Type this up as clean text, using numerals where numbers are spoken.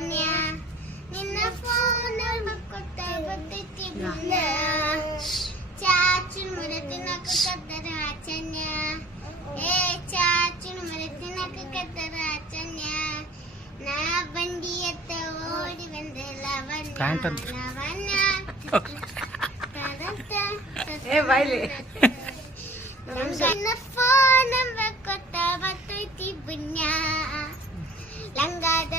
ಲಾವಣ್ಯ ನಿನ್ನ ಫೋನ್ ಕೊಟ್ಟ ಬರ್ತೈತಿ ಪುಣ್ಯ ಚಾಚು ಮುರತಿನಕ ಕದ್ದರ ಆಚನ್ಯ ಏ ಚಾಚು ಮುರತಿನಕ ಕದ್ದರ ಆಚನ್ಯ ನಾ ಬಂಡಿ ಎತ್ತ ಓಡಿ ಬಂದೆ ಲಾವಣ್ಯ ಲಾವಣ್ಯ ಏ ಬಾಯ್ಲಿ ನನ್ನ ಫೋನ್